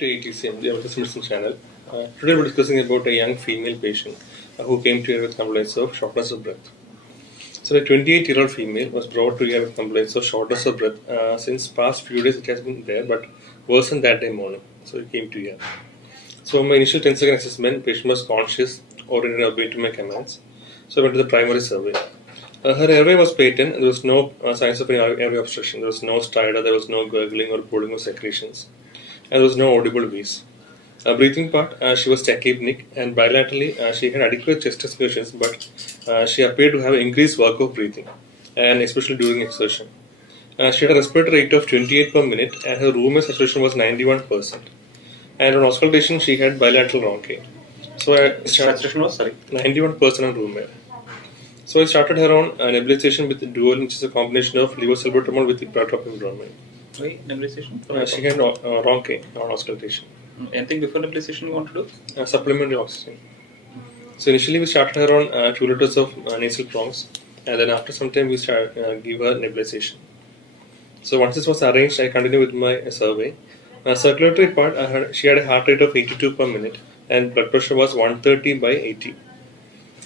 to AETCM, the Autism Medicine channel. Today we're discussing about a young female patient who came to here with complaints of shortness of breath. So a 28-year-old female was brought to here with complaints of shortness of breath. Since past few days it has been there, but worsened that day morning. So it came to here. So my initial 10-second assessment, patient was conscious, oriented, obeyed to my commands. So I went to the primary survey. Her airway was patent. There was no signs of any airway obstruction. There was no stridor. There was no gurgling or pooling of secretions. And there was no audible wheeze. Breathing part, she was tachypneic, and bilaterally she had adequate chest excursions, but she appeared to have increased work of breathing, and especially during exertion. She had a respiratory rate of 28 per minute, and her room air saturation was 91%. And on auscultation, she had bilateral rhonchi. So saturation was 91% on room air. So I started her on nebulization with dual, which is a combination of levosalbutamol with ipratropium bromide. Why nebulization? She had rhonchi on auscultation. Anything before nebulization you want to do? Supplementary oxygen. So initially we started her on 2 liters of nasal prongs, and then after some time we give her nebulization. So once this was arranged, I continued with my survey. Circulatory part, she had a heart rate of 82 per minute, and blood pressure was 130 by 80.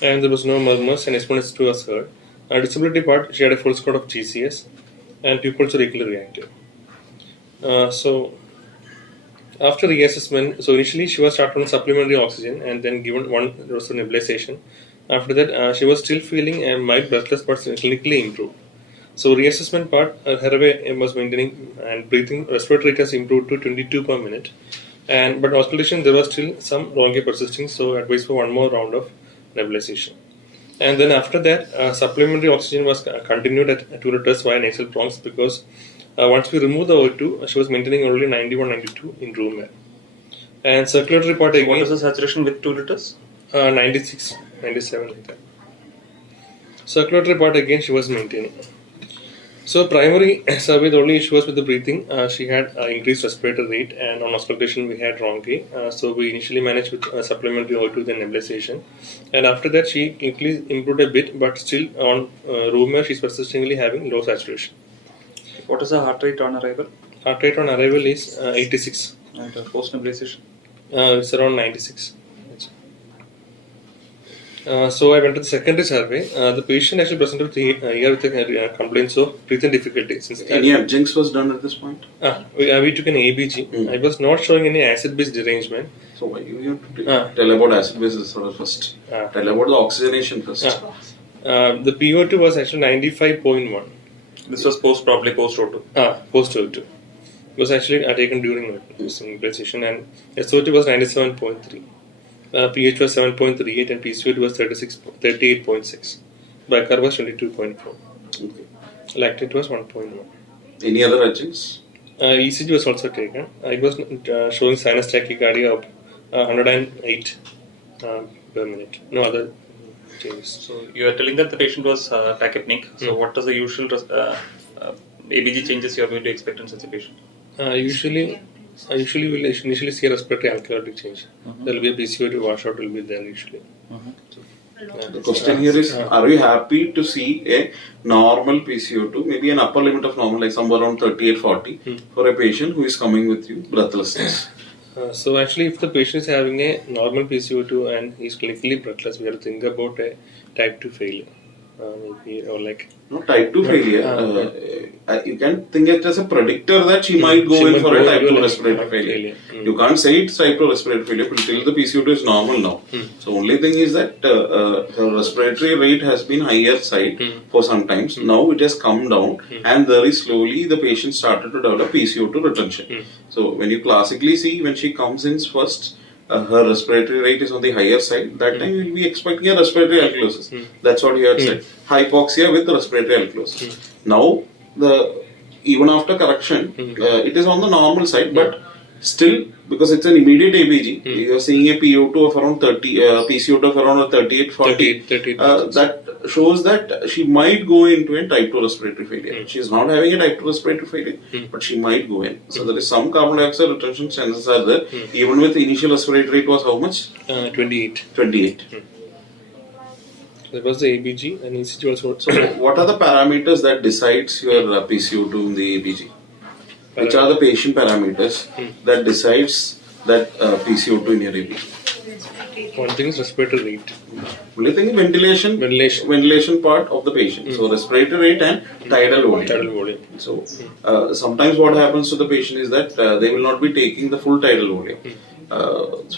And there was no murmurs, and S1 was heard. Disability part, she had a full score of GCS, and pupils were equally reactive. So after reassessment, so initially she was started on supplementary oxygen and then given 1 dose of nebulization. After that, she was still feeling mild breathless but clinically improved. So reassessment part, her airway was maintaining, and breathing respiratory rate has improved to 22 per minute. But auscultation, there was still some rhonchi persisting, so advice for 1 more round of nebulization. And then after that, supplementary oxygen was continued at 2 liters via nasal prongs, because once we removed the O2, she was maintaining only 91-92 in room air. And circulatory part again. What is the saturation with 2 liters? 96, 97 like that. Circulatory part again she was maintaining. So primary survey, the only issue was with the breathing. She had increased respiratory rate, and on auscultation we had rhonchi. So we initially managed with supplementary O2 then nebulization. And after that she quickly improved a bit, but still on room air she's persistently having low saturation. What is the heart rate on arrival? Heart rate on arrival is 86. And post nebulization? It's around 96. So I went to the secondary survey. The patient actually presented here with complaints of breathing difficulty. Any adjuncts was done at this point? We took an ABG. I was not showing any acid-base derangement. So why you have to tell about acid-base first? Tell about the oxygenation first. The PO2 was actually 95.1. This was probably post O2. Post O2. It was actually taken during nebulization, and SO2 was 97.3. pH was 7.38 and PCO2 was 38.6. Bacar was 22.4. Okay. Lactate was 1.1. Any other adjuncts? ECG was also taken. It was showing sinus tachycardia of 108 per minute. No other changes. So you are telling that the patient was tachypneic. So what is the usual ABG changes you are going to expect in such a patient? Usually we'll initially see a respiratory alkalotic change. There will be a PCO2 washout will be there usually. The question here is, are you happy to see a normal PCO2, maybe an upper limit of normal, like somewhere around 38-40 for a patient who is coming with you breathlessness? So actually, if the patient is having a normal PCO2 and he is clinically breathless, we have to think about a type 2 failure. Maybe, or like no, type 2 failure. You can think it as a predictor that she might go in for a type 2 respiratory failure. You can't say it's type 2 respiratory failure until the PCO2 is normal now. So only thing is that her respiratory rate has been higher side for some times. Now it has come down, and very slowly the patient started to develop PCO2 retention. So when you classically see when she comes in first, her respiratory rate is on the higher side. That time you will be expecting a respiratory alkalosis. That's what you had said. Hypoxia with respiratory alkalosis. Now, even after correction, it is on the normal side, but still, because it's an immediate ABG, you are seeing a PO2 of around 30, PCO2 of around 38-40. That shows that she might go into a type 2 respiratory failure. She is not having a type 2 respiratory failure, but she might go in. So there is some carbon dioxide retention chances are there. Even with the initial respiratory rate was how much? 28. 28. That was the ABG and ECG also. So what are the parameters that decides your PCO2 in the ABG? Which are the patient parameters that decides that PCO2 in your ABG? One thing is respiratory rate. Only thing is ventilation part of the patient. So respiratory rate and tidal volume. So sometimes what happens to the patient is that they will not be taking the full tidal volume.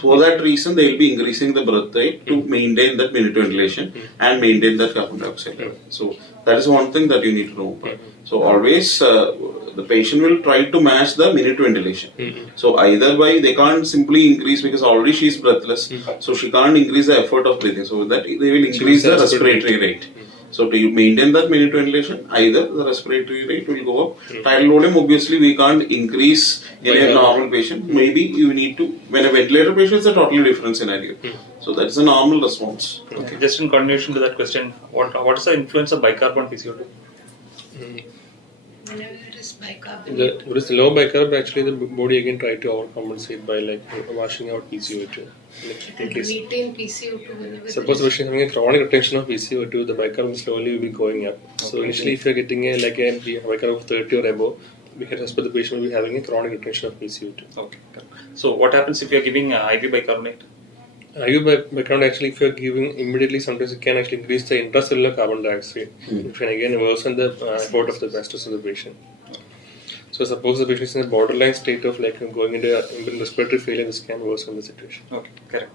For that reason, they will be increasing the breath rate to maintain that minute ventilation and maintain that carbon dioxide level. So that is one thing that you need to know. So always the patient will try to match the minute ventilation. So either by they can't simply increase because already she is breathless, so she can't increase the effort of breathing. So that they will increase the respiratory rate. So to maintain that minute ventilation, either the respiratory rate will go up. Tidal volume, obviously, we can't increase in a normal patient. Maybe you need to, when a ventilator patient is a totally different scenario. So that's a normal response. Okay. Just in continuation to that question, what is the influence of bicarb on PCO2? Whenever it is bicarb. When it is low bicarb, actually the body again try to overcompensate by like washing out PCO2. Retain PCO2 whenever. Suppose we are having a chronic retention of PCO2, the bicarb will slowly be going up. So initially, if you are getting a bicarb of 30 or above, we can suspect the patient will be having a chronic retention of PCO2. Okay. So what happens if you are giving IV bicarbonate? IV bicarbonate actually, if you are giving immediately, sometimes it can actually increase the intracellular carbon dioxide, which can again worsen the effort of the vastus of the patient. So suppose the patient is in a borderline state of like going into respiratory failure, this can worsen the situation. Okay, correct.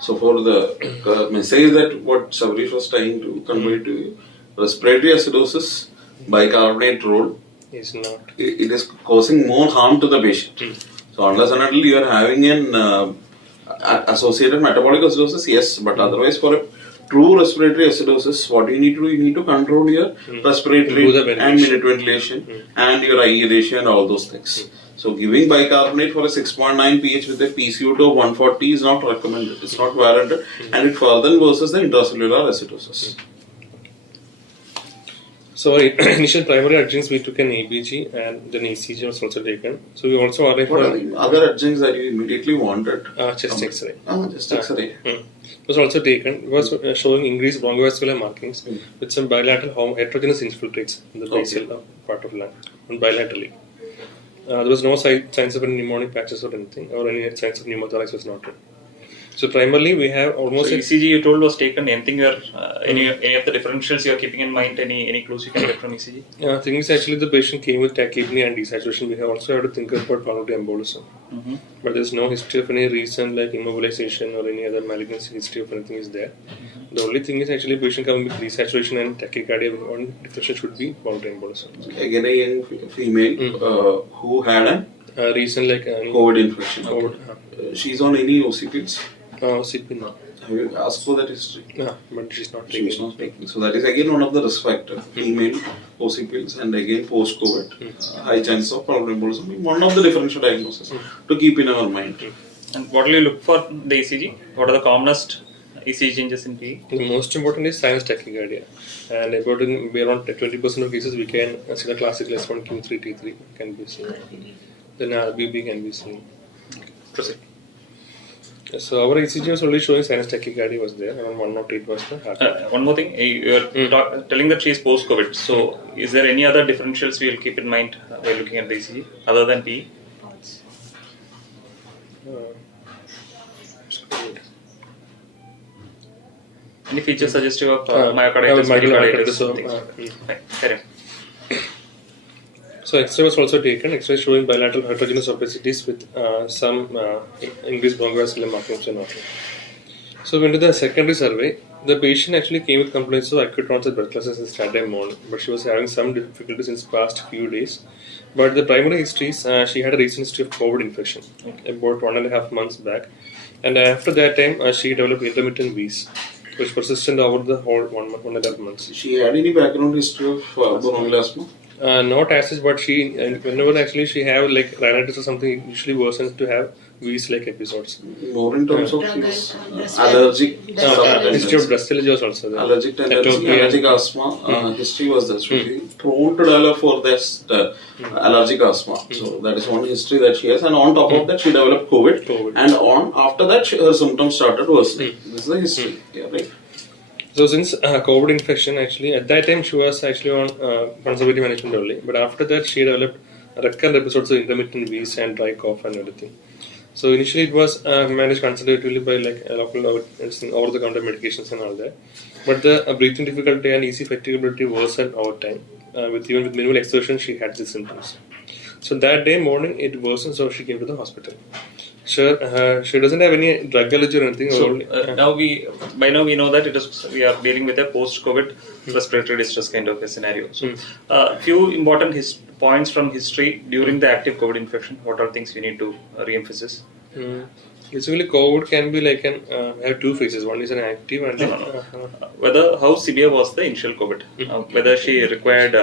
So for the message that what Sabarish was trying to convey to you, respiratory acidosis, bicarbonate role is not. It is causing more harm to the patient. So unless and until you are having an associated metabolic acidosis, yes, but otherwise for a true respiratory acidosis, what you need to do, you need to control your respiratory and minute ventilation and your IE ratio and all those things. So giving bicarbonate for a 6.9 pH with a PCO2 of 140 is not recommended. It's not warranted, and it further worsens the intracellular acidosis. So initial primary adjuncts we took an ABG and then ECG was also taken. So we also arranged for other adjuncts that you immediately wanted. Chest X-ray. Chest X-ray. Was also taken. It was showing increased bronchoalveolar markings with some bilateral heterogeneous infiltrates in the basal part of lung and bilaterally. There was no signs of any pneumonic patches or anything, or any signs of pneumothorax was noted. So primarily we have almost. So ECG you told was taken. Anything you are any of the differentials you are keeping in mind? Any clues you can get from ECG? Yeah, thing is actually the patient came with tachypnea and desaturation. We have also had to think about pulmonary embolism, but there is no history of any recent like immobilization or any other malignancy history of anything is there. The only thing is actually patient coming with desaturation and tachycardia. One differential should be pulmonary embolism. Again, a young female who had a recent like COVID infection. She's on any OC pills? OCP no. Have you asked for that history? No, but she's not taking. She's not taking. So that is again one of the risk factors. Female OC pills and again post-COVID, high chance of pulmonary embolism. One of the differential diagnoses to keep in our mind. And what will you look for in the ECG? What are the commonest ECG changes in PE? The most important is sinus tachycardia, and around 20% of cases we can see the classical S1 Q3 T3 can be seen. Then RBB can be seen. Proceed. So our ECG was only showing sinus tachycardia was there, and 108 was the heart. One more thing, you are telling that she is post-COVID. So is there any other differentials we will keep in mind while looking at the ECG other than PE? Any features suggestive of myocarditis, pericarditis? Fine. So X-ray was also taken. X-ray showing bilateral heterogeneous opacities with some increased bronchoalveolar markings and all. So we went to the secondary survey. The patient actually came with complaints of acute onset breathlessness in Saturday morning, but she was having some difficulties in the past few days. But the primary history is she had a recent history of COVID infection about 1.5 months back, and after that time she developed intermittent wheeze, which persisted over the whole 1.5 months. She had any background history of bronchial asthma? Not as such, but whenever actually she have like rhinitis or something, it usually worsens to have wheeze-like episodes. More in terms of allergic history of dustalgia was also there. Allergic tendency, allergic asthma history was there. So she prone to develop for this allergic asthma. So that is one history that she has, and on top of that she developed COVID. And after that her symptoms started worsening. This is the history. Yeah, right. So since COVID infection, actually at that time she was actually on conservative management only, but after that she developed recurrent episodes of intermittent wheeze and dry cough and everything. So initially it was managed conservatively by like local over-the-counter medications and all that. But the breathing difficulty and easy fatigability worsened over time. Even with minimal exertion, she had these symptoms. So that day morning it worsened, so she came to the hospital. Sure, she doesn't have any drug allergy or anything. So now we know that we are dealing with a post-COVID respiratory distress kind of a scenario. So few important points from history during the active COVID infection. What are things you need to re-emphasize? Basically, COVID can be like have two phases. One is an active and whether how severe was the initial COVID? Whether she required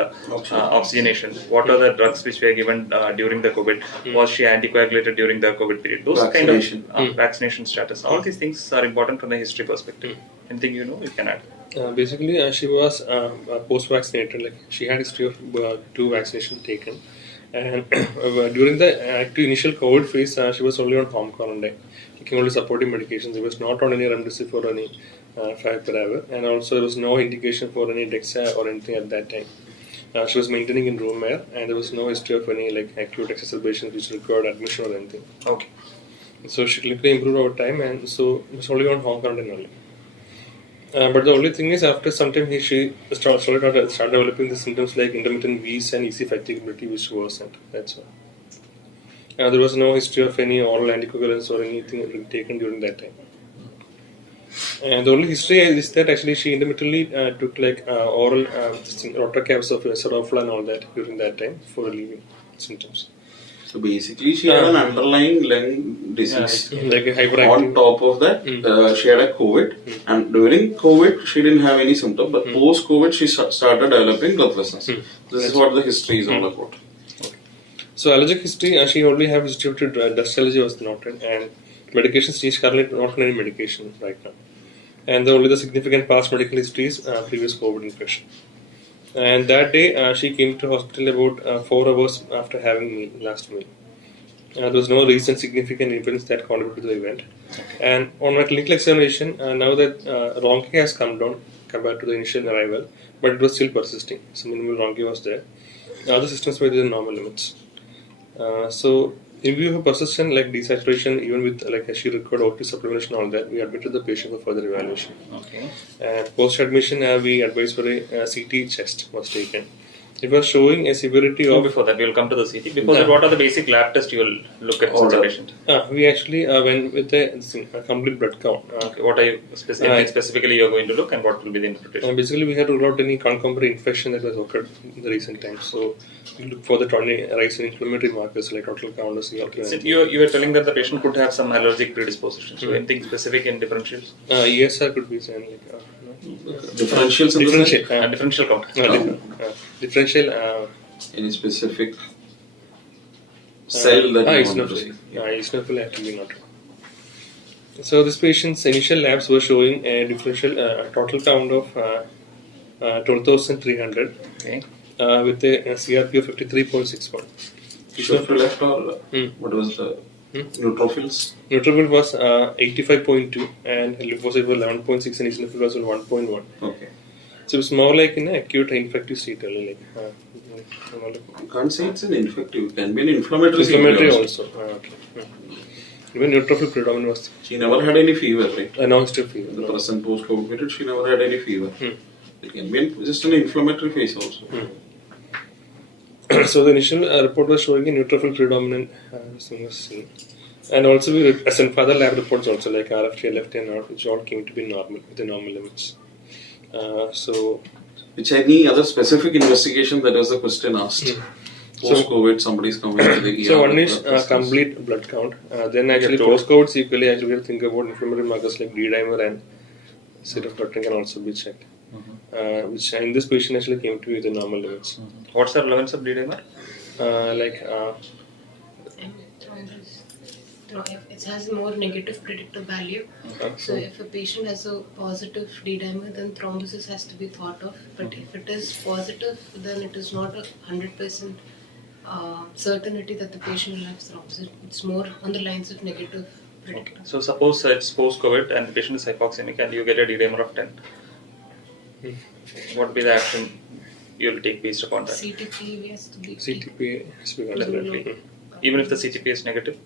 oxygenation? What are the drugs which were given during the COVID? Was she anticoagulated during the COVID period? Those Vaccination. kind of vaccination status. All these things are important from the history perspective. Anything you know, you can add. Basically, she was post-vaccinated. Like she had history of 2 vaccinations taken, and during the active initial COVID phase, she was only on home quarantine, taking only supporting medications. It was not on any remdesivir or any favipiravir, and also there was no indication for any Dexa or anything at that time. She was maintaining in room air, and there was no history of any like acute exacerbation which required admission or anything. Okay. So she clinically improved over time, and so it was only on home quarantine only. But the only thing is, after some time, she started developing the symptoms like intermittent wheeze and easy fatigability, which worsened. That's why. There was no history of any oral anticoagulants or anything taken during that time. And the only history is that actually she intermittently took like oral rotacaps of serofla and all that during that time for relieving symptoms. So basically, she had an underlying lung disease. Like a hyperactive. On top of that, she had a COVID, and during COVID, she didn't have any symptom. But post COVID, she started developing breathlessness. This is what the history is all about. So allergic history, she only have history of dust allergy was noted, and medications she is currently not on any medication right now. And only the significant past medical history is previous COVID infection. And that day, she came to hospital about 4 hours after having last meal. There was no recent significant events that contributed to the event. And on my clinical examination, now that Ronchi has come down compared to the initial arrival, but it was still persisting. So minimal Ronchi was there. Other systems were within normal limits. So in view of persistent like desaturation, even with like she required O2 supplementation and all that, we admitted the patient for further evaluation. Okay. And post admission, we advised for a CT chest was taken. It was showing a severity of. Before that, we will come to the CT. Before that, what are the basic lab tests you will look at such a patient? We actually went with a complete blood count. Okay. What are you specifically you are going to look, and what will be the interpretation? Basically, we had to rule out any concomitant infection that was occurred in the recent times. So we look for the rise in inflammatory markers like total count or CRP. So you were telling that the patient could have some allergic predisposition. So anything specific in differentials? ESR could be saying like. Differentials in differential count. Differential. Any specific cell that you want to see? Eosinophil have to be noted. So this patient's initial labs were showing a differential total count of 12,300 with a CRP of 53.61. Eosinophil left or what was the neutrophils? Neutrophil was 85.2 and lymphocyte was 11.6 and eosinophil was 1.1. Okay. So it's more like in an acute infective state. You can't say it's an infective. It can be an inflammatory. Inflammatory also. Okay. Even neutrophil predominant was. She never had any fever, right? No history of fever. In the present post-COVID period, she never had any fever. It can be just an inflammatory phase also. So the initial report was showing a neutrophil predominant and also we sent further lab reports also like RFT, LFT and all, which all came to be normal within normal limits. So which any other specific investigation, that was the question asked. Post-COVID, somebody's coming to the ER. So one is complete blood count. Then actually post-COVID sequelae, actually we have to think about inflammatory markers like D-dimer and cytofluorin can also be checked. Which in this patient actually came to within normal limits. What's the relevance of D-dimer? It has a more negative predictive value. So if a patient has a positive D-dimer, then thrombosis has to be thought of. But if it is positive, then it is not 100% certainty that the patient will have thrombosis. It's more on the lines of negative predictive. Okay. So suppose it's post-COVID and the patient is hypoxemic and you get a D-dimer of 10. What would be the action you will take based upon that? CTP has to be CTP has to be considered. Even if the CTP is negative?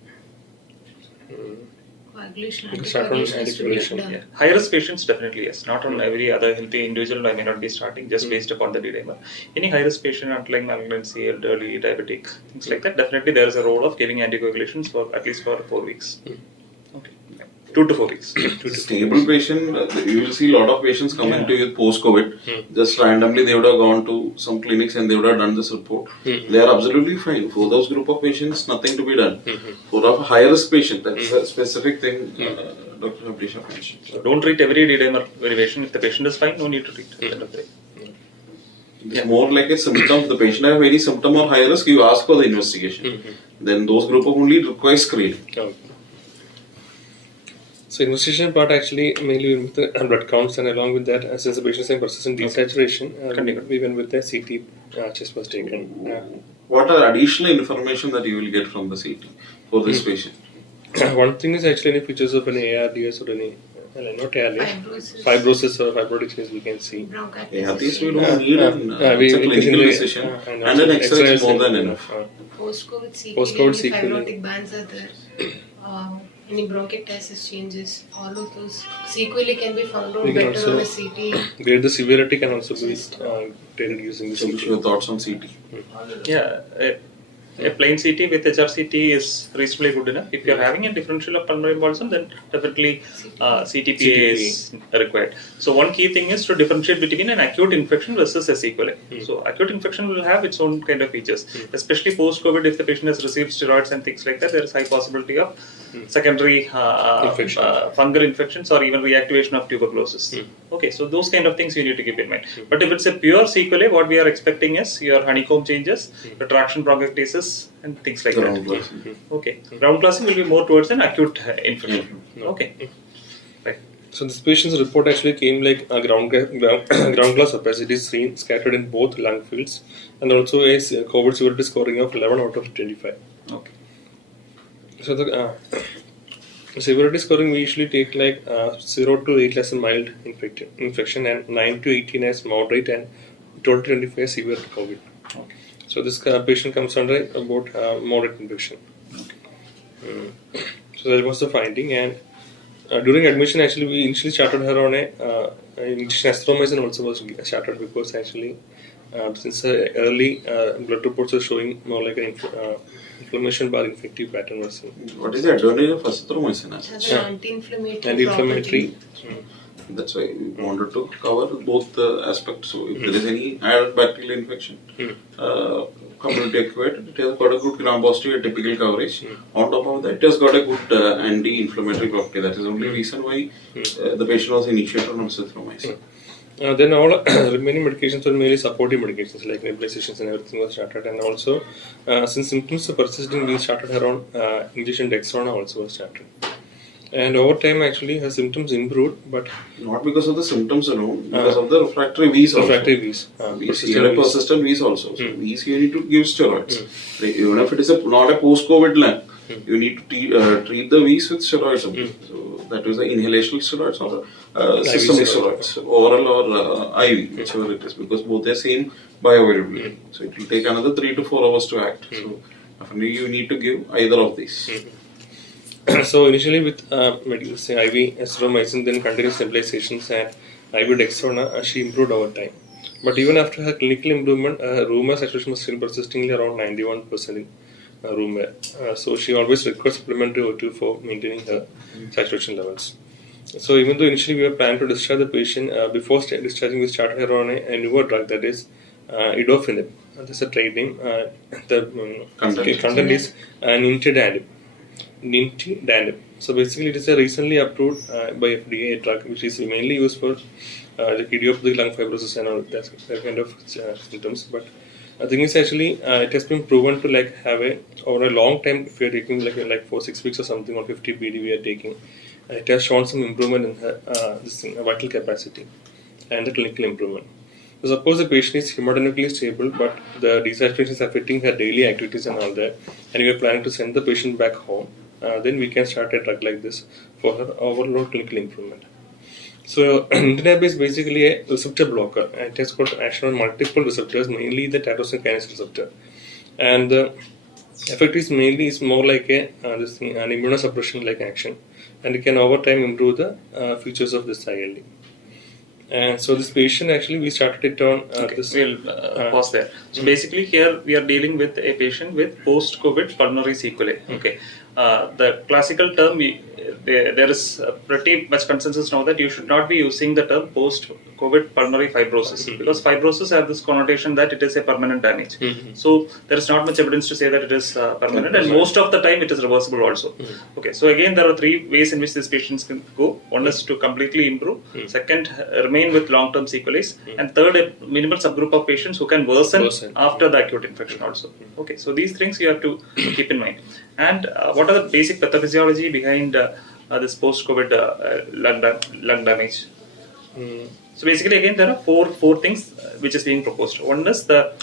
Coagulation, You can start on anticoagulation has to be anticoagulation, done. Yeah. High risk patients, definitely yes. Not on every other healthy individual, I may not be starting just based upon the D-dimer. Any high risk patient, underlying malignancy, elderly, diabetic, things like that, definitely there is a role of giving anticoagulations for at least for 4 weeks. Okay. 2 to 4 weeks. Stable patient, you will see a lot of patients coming to you post-COVID. Just randomly, they would have gone to some clinics and they would have done this report. They are absolutely fine. For those group of patients, nothing to be done. For a high-risk patient, that's a specific thing Dr. Abdisha mentioned. So don't treat every D-dimer derivation. If the patient is fine, no need to treat. At the end of the day. It's more like a symptom. The patient have any symptom or high risk, you ask for the investigation. Then those group of only require screening. Okay. So investigation part actually mainly with the blood counts, and along with that, since the patient is in persistent desaturation, we went with the CT chest was taken. What are additional information that you will get from the CT for this patient? One thing is actually any features of any ARDS or any not ARDS, fibrosis or fibrotic disease we can see. Yeah, these we don't need it's a clinical decision and an X-ray is more than enough. Post-COVID Post-COVID sequelae, sequelae. fibrotic bands are there. Any bronchiectasis changes, all of those sequelae can be found out We can better on a also CT. grade the severity can also be treated using the So, CT. your thoughts on CT? Yeah, a plain CT with HRCT is reasonably good enough. If you are having a differential of pulmonary embolism, then definitely CTPA is required. So one key thing is to differentiate between an acute infection versus a sequelae. So acute infection will have its own kind of features, especially post-COVID. If the patient has received steroids and things like that, there is high possibility of secondary fungal infections or even reactivation of tuberculosis. Okay, so those kind of things you need to keep in mind. But if it's a pure sequelae, what we are expecting is your honeycomb changes, your traction bronchiectasis, and things like that. Okay, ground glassing will be more towards an acute infection. Okay, right. So this patient's report actually came like a ground glass opacity seen scattered in both lung fields, and also a COVID severity scoring of 11 out of 25. Okay. So the severity scoring we usually take like 0 to 8 as a mild infection and 9 to 18 as moderate and 12 to 25 severe COVID. Okay. So this patient comes under about moderate infection. So that was the finding, and during admission actually we initially started her on a injection azithromycin also was started because actually since early blood reports are showing more like an inflammation bar infective pattern was seen. What is the advantage of azithromycin? It has an anti-inflammatory Anti-inflammatory. property. That's why we wanted to cover both the aspects. So if there is any added bacterial infection, community acquired, it has got a good gram-positive typical coverage. On top of that, it has got a good anti-inflammatory property. That is the only reason why the patient was initiated on azithromycin. Then all remaining medications were mainly supportive medications like nebulizations and everything was started, and also since symptoms were persisting, we started her on injection dextrona also was started. And over time, actually, her symptoms improved, but Not because of the symptoms alone, because of the refractory V's also. refractory V's. You have persistent V's also. So V's you need to give steroids. Even if it is not a post-COVID lung, you need to treat the V's with steroids only. So that is the inhalational steroids or systemic steroids, oral or IV, whichever it is, because both are same bioavailability. So it will take another 3 to 4 hours to act. So definitely you need to give either of these. So initially with say IV azithromycin, then continuous nebulizations and IV dextrona, she improved over time. But even after her clinical improvement, room air saturation was still persistingly around 91% in room air. So she always requires supplementary O2 for maintaining her saturation levels. So even though initially we were planning to discharge the patient, before discharging we started her on a newer drug that is idofenib. That's a trade name. The content is nintedanib. So basically it is a recently approved by FDA drug which is mainly used for the idiopathic lung fibrosis and all that kind of symptoms. But the thing is actually it has been proven to like have over a long time, if you are taking like for 6 weeks or something or 50 BD we are taking, it has shown some improvement in her vital capacity and the clinical improvement. So suppose the patient is hemodynamically stable, but the desaturation is affecting her daily activities and all that, and you are planning to send the patient back home, then we can start a drug like this for her overall clinical improvement. So nintedanib is basically a receptor blocker, and it has got action on multiple receptors, mainly the tyrosine kinase receptor. And Effect is mainly is more like this thing, an immunosuppression like action, and it can over time improve the features of this ILD. And so this patient actually we started it on this. We'll pause there. So basically here we are dealing with a patient with post-COVID pulmonary sequelae. Okay. The classical term, there is pretty much consensus now that you should not be using the term post-COVID pulmonary fibrosis because fibrosis have this connotation that it is a permanent damage. So there is not much evidence to say that it is permanent, and most of the time it is reversible also. Okay, so again there are three ways in which these patients can go. One is to completely improve, second remain with long-term sequelae, and third a minimal subgroup of patients who can worsen after the acute infection also. Okay, so these things you have to keep in mind. And what are the basic pathophysiology behind this post-COVID lung damage? So basically, again, there are four things which is being proposed. One is the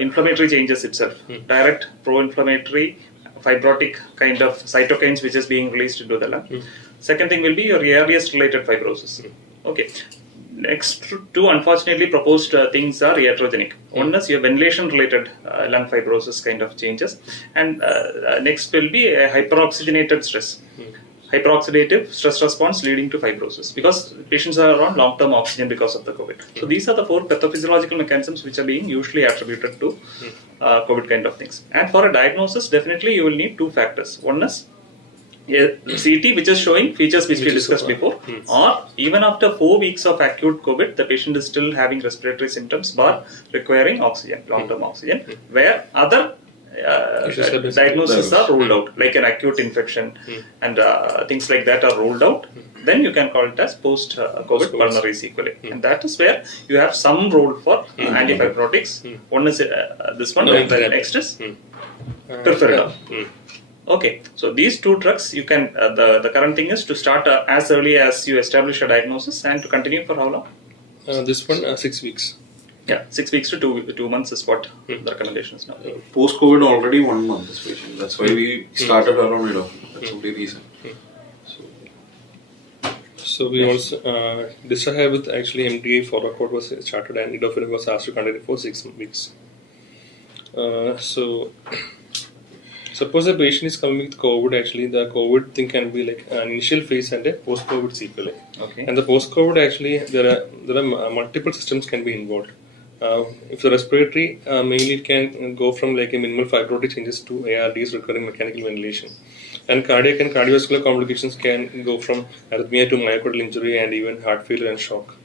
inflammatory changes itself, direct pro-inflammatory, fibrotic kind of cytokines which is being released into the lung. Second thing will be your areas-related fibrosis. Okay. Next two unfortunately proposed things are iatrogenic. One is your ventilation-related lung fibrosis kind of changes, and next will be a hyperoxygenated stress. Hyperoxidative stress response leading to fibrosis because patients are on long-term oxygen because of the COVID. So these are the four pathophysiological mechanisms which are being usually attributed to COVID kind of things. And for a diagnosis, definitely you will need two factors. One is a CT which is showing features which we discussed before, or even after 4 weeks of acute COVID, the patient is still having respiratory symptoms but requiring oxygen, long-term oxygen, where other diagnoses are ruled out, like an acute infection and things like that are ruled out. Then you can call it as post-COVID pulmonary sequelae, and that is where you have some role for antifibrotics. One is this one, and the next is pirfenidone. Okay, so these two drugs you can, the current thing is to start as early as you establish a diagnosis and to continue for how long? This one 6 weeks. Yeah, 6 weeks to 2 months is what the recommendation is now. Post-COVID already 1 month this patient. That's why we started around it. That's the only reason. So we also decided with actually MDA follow-up was started and Idofirm was asked to continue for 6 weeks. So suppose a patient is coming with COVID, actually the COVID thing can be like an initial phase and a post-COVID sequelae. Okay. And the post-COVID actually there are multiple systems can be involved. If the respiratory, mainly it can go from like a minimal fibrotic changes to ARDS, recurring mechanical ventilation. And cardiac and cardiovascular complications can go from arrhythmia to myocardial injury and even heart failure and shock.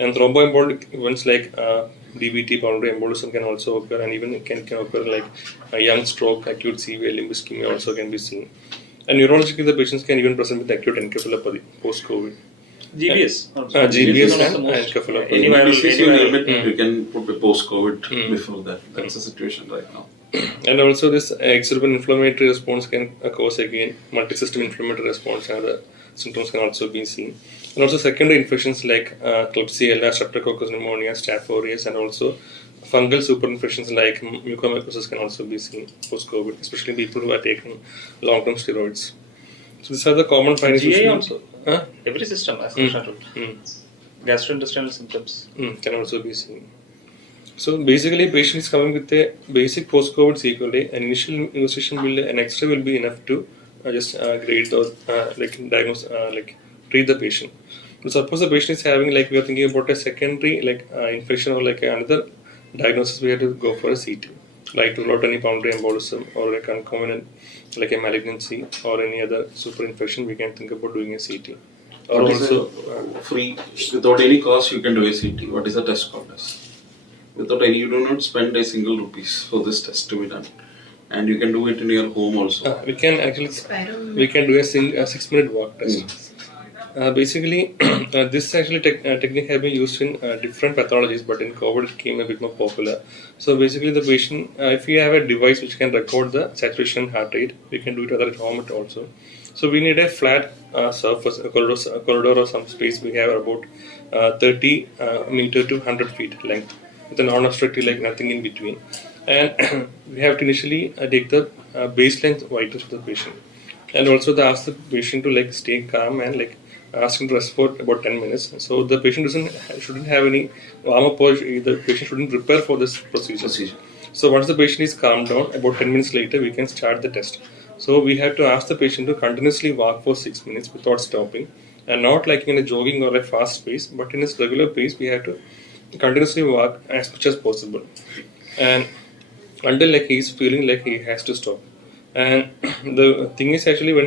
And thromboembolic events like DVT, pulmonary embolism can also occur, and even can occur like a young stroke, acute severe limb ischemia also can be seen. And neurologically, the patients can even present with acute encephalopathy post-COVID. GBS. GBS and encephalopathy. You can put the post-COVID before that. That's the situation right now. And also this exacerbant inflammatory response can cause again multi-system inflammatory response, and other symptoms can also be seen. And also secondary infections like Klebsiella, Streptococcus pneumonia, Staph aureus, and also fungal superinfections like mucormycosis can also be seen post-COVID, especially people who are taking long-term steroids. So these are the common findings. GI also. Every system has gastrointestinal symptoms. Can also be seen. So basically, patient is coming with a basic post-COVID sequelae. An initial investigation an X-ray will be enough to just grade or diagnose, treat the patient. So suppose the patient is having we are thinking about a secondary infection or another diagnosis, we have to go for a CT, like to rule out any pulmonary embolism or a concomitant like a malignancy or any other super infection. We can think about doing a CT. Or also free without any cost you can do a CT. What is the test called as? Without any, you do not spend a single rupees for this test to be done, and you can do it in your home also. We can actually do a 6-minute walk test. Basically, this actually technique has been used in different pathologies, but in COVID it became a bit more popular. So basically, the patient, if you have a device which can record the saturation heart rate, we can do it at home also. So we need a flat surface, a corridor or some space. We have about 30 meter to 100 feet length, with a non-obstructive nothing in between. And we have to initially take the baseline vitals of the patient, and also ask the patient to stay calm and ask him to rest for about 10 minutes. So the patient shouldn't have any warm up, or the patient shouldn't prepare for this procedure. So once the patient is calmed down, about 10 minutes later, we can start the test. So we have to ask the patient to continuously walk for 6 minutes without stopping, and not like in a jogging or a fast pace, but in a regular pace, we have to continuously walk as much as possible, and until like he's feeling like he has to stop. And the thing is actually when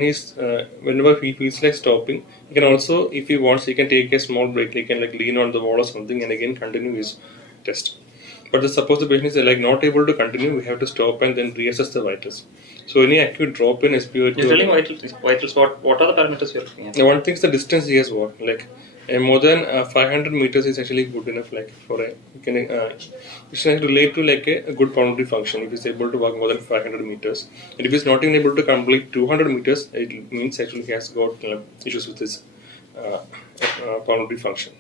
whenever he feels like stopping, he can also, if he wants, he can take a small break. He can like lean on the wall or something, and again continue his test. But suppose the patient is like not able to continue, we have to stop and then reassess the vitals. So any acute drop in SpO2. You're telling vitals. What are the parameters you're looking at? One thing is the distance he has walked. Like more than 500 meters is actually good enough. Like for a you can it can relate to like a good pulmonary function if he's able to walk more than 500 meters. And if he's not even able to complete 200 meters, it means actually he has got issues with his pulmonary function.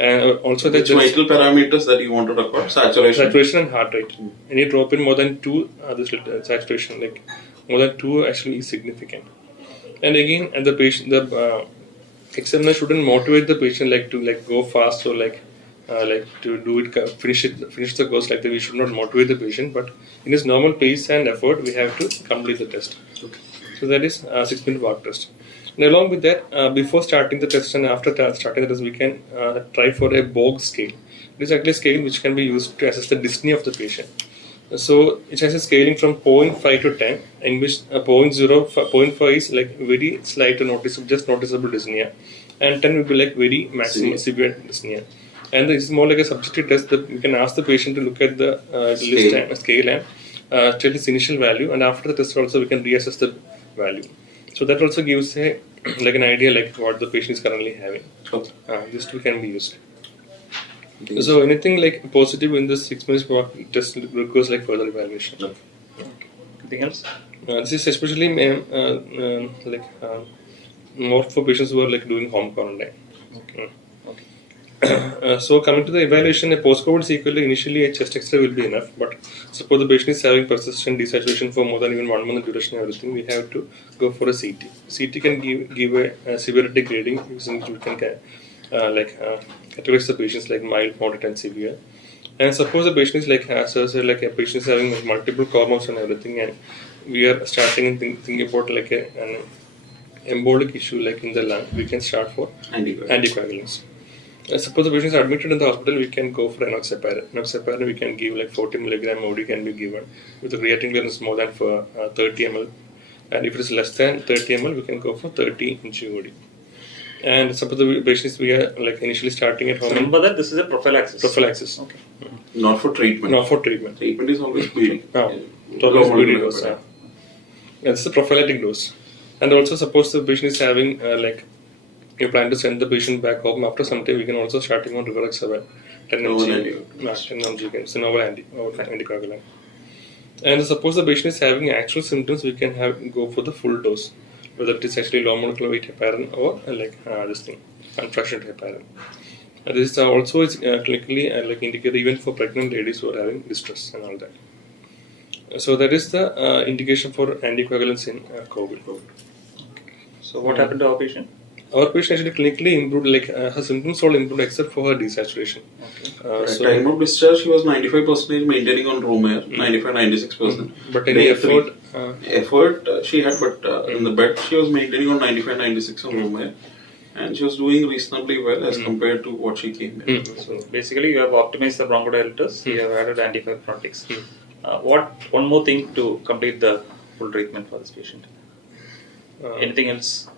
And also which vital parameters that you want to record? Saturation and heart rate. Any drop in more than 2, this saturation, like more than 2 actually is significant. And again, and the patient, the examiner shouldn't motivate the patient like to like go fast or like to do it, finish the course like that. We should not motivate the patient, but in his normal pace and effort, we have to complete the test. Okay. So that is 6-minute walk test. And along with that, before starting the test and after starting the test, we can try for a Borg scale. It is actually a scale which can be used to assess the dyspnea of the patient. So it has a scaling from 0.5 to 10, in which 0.5 is like very slight to noticeable dyspnea, and 10 will be like very maximum severe dyspnea. And this is more like a subjective test that we can ask the patient to look at the list and scale and tell its initial value, and after the test also we can reassess the value. So that also gives a like an idea like what the patient is currently having. Okay. This tool can be used. Okay. So anything like positive in this 6 minutes walk test requires like further evaluation. Okay. Anything else? This is especially more for patients who are like doing home quarantine. Okay. So coming to the evaluation, a post-COVID sequelae, initially a chest X-ray will be enough, but suppose the patient is having persistent desaturation for more than even 1 month duration and everything, we have to go for a CT. CT can give a severity grading using which we can categorize the patients like mild, moderate, and severe. And suppose the patient is like a patient is having like multiple cormos and everything, and we are starting and thinking about like an embolic issue like in the lung, we can start for anticoagulants. Suppose the patient is admitted in the hospital, we can go for enoxaparin. Enoxaparin we can give like 40 milligram OD can be given with the creatinine clearance more than for 30 ml, and if it is less than 30 ml, we can go for 30 OD. And suppose the patients we are like initially starting at home. Remember that this is a prophylaxis. Prophylaxis. Okay. Not for treatment. Not for treatment. Treatment is always bleeding. Always bleeding dose. Yeah, this is a prophylactic dose. And also suppose the patient is having you plan to send the patient back home after some time, we can also start him on rivaroxaban 10 mg. 10 mg. It's a novel anticoagulant. And suppose the patient is having actual symptoms, we can go for the full dose, whether it is actually low molecular weight heparin or unfractionated heparin. This is also clinically indicated even for pregnant ladies who are having distress and all that. So that is the indication for anticoagulants in COVID. So what happened to our patient? Our patient actually clinically improved, her symptoms all improved except for her desaturation. Okay. At time of discharge, she was 95% maintaining on room air, 95-96%. But any effort? Effort she had, but in the bed she was maintaining on 95-96 on room air. And she was doing reasonably well as compared to what she came in. So basically you have optimized the bronchodilators, you have added antifibrotics. One more thing to complete the full treatment for this patient? Anything else?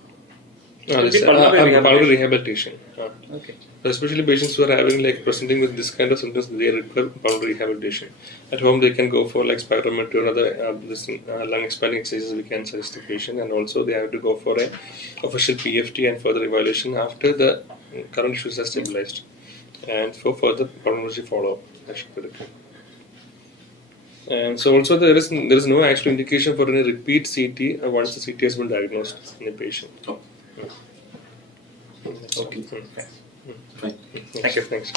Pulmonary rehabilitation. Okay. Especially patients who are having presenting with this kind of symptoms, they require pulmonary rehabilitation. At home, they can go for spirometry or other lung expanding exercises we can suggest the patient, and also they have to go for a official PFT and further evaluation after the current issues are stabilized, and for further pulmonary follow-up. That should be the case. And so also there is no actual indication for any repeat CT once the CT has been diagnosed in a patient. Oh. Okay. Fine. Thank you. Thanks.